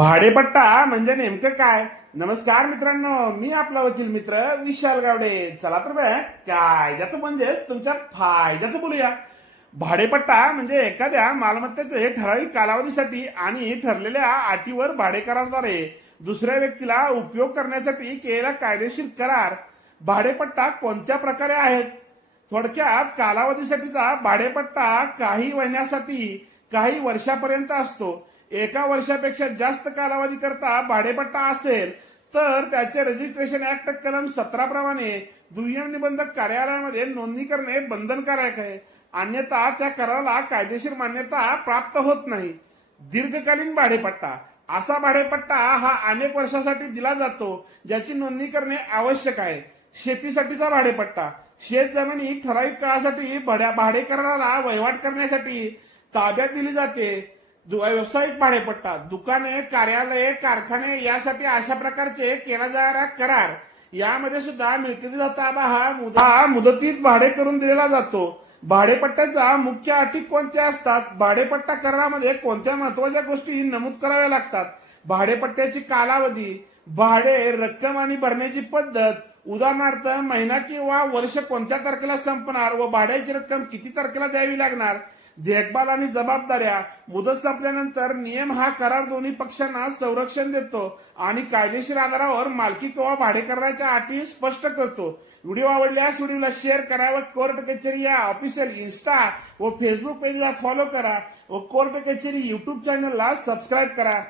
भाडेपट्टा म्हणजे नेमकं काय? नमस्कार मित्रांनो मी आपला वकील मित्र विशाल गावडे. चला तर बघ कायद्याचं म्हणजे तुमच्या फायद्याचं बोलूया. भाडेपट्टा म्हणजे एखाद्या मालमत्तेचे ठराविक कालावधीसाठी आणि ठरलेल्या अटीवर भाडेकराद्वारे दुसऱ्या व्यक्तीला उपयोग करण्यासाठी केलेला कायदेशीर करार. भाडेपट्टा कोणत्या प्रकारे आहेत? थोडक्यात कालावधीसाठीचा भाडेपट्टा काही महिन्यासाठी काही वर्षापर्यंत असतो. एका वर्षापेक्षा जास्त कालावधी करता भाडेपट्टा असेल तर त्याचे रजिस्ट्रेशन ऍक्ट कलम सतरा प्रमाणे दुय्यम निबंधक कार्यालयामध्ये नोंदणी करणे बंधनकारक आहे. अन्यथा त्या कराराला कायदेशीर मान्यता प्राप्त होत नाही. दीर्घकालीन भाडेपट्टा. असा भाडेपट्टा हा अनेक वर्षासाठी दिला जातो ज्याची नोंदणी करणे आवश्यक आहे. शेतीसाठीचा भाडेपट्टा. शेत जमिनी ठराविक काळासाठी भाड्या भाडेकराराला वहिवाट करण्यासाठी ताब्यात दिली जाते. व्यावसायिक व्यावसायिक भाडेपट्टा दुकाने कार्यालये कारखाने यासाठी अशा प्रकारचे केला जाणारा करार. यामध्ये सुद्धा मिळकतीचा ताबा हा मुदा मुदतीत भाडे करून दिलेला जातो. भाडेपट्ट्याचा मुख्य अटी कोणत्या असतात? भाडेपट्टा करारामध्ये कोणत्या महत्त्वाच्या गोष्टी नमूद कराव्या लागतात? भाडेपट्ट्याची कालावधी भाडे रक्कम आणि भरण्याची पद्धत उदाहरणार्थ महिना किंवा वर्ष कोणत्या तारखेला संपणार व भाड्याची रक्कम किती तारखेला द्यावी लागणार? देखभाल आणि जबाबदाऱ्या मुदत संपल्यानंतर नियम हा करार दोन्ही पक्षांना संरक्षण देतो आणि कायदेशीर आधारावर मालकी किंवा भाडेकराच्या अटी स्पष्ट करतो. व्हिडिओ आवडल्यास व्हिडिओला शेअर करा व कोर्ट कचेरी या ऑफिशियल इन्स्टा व फेसबुक पेजला फॉलो करा व कोर्ट कचेरी युट्यूब चॅनलला सबस्क्राईब करा.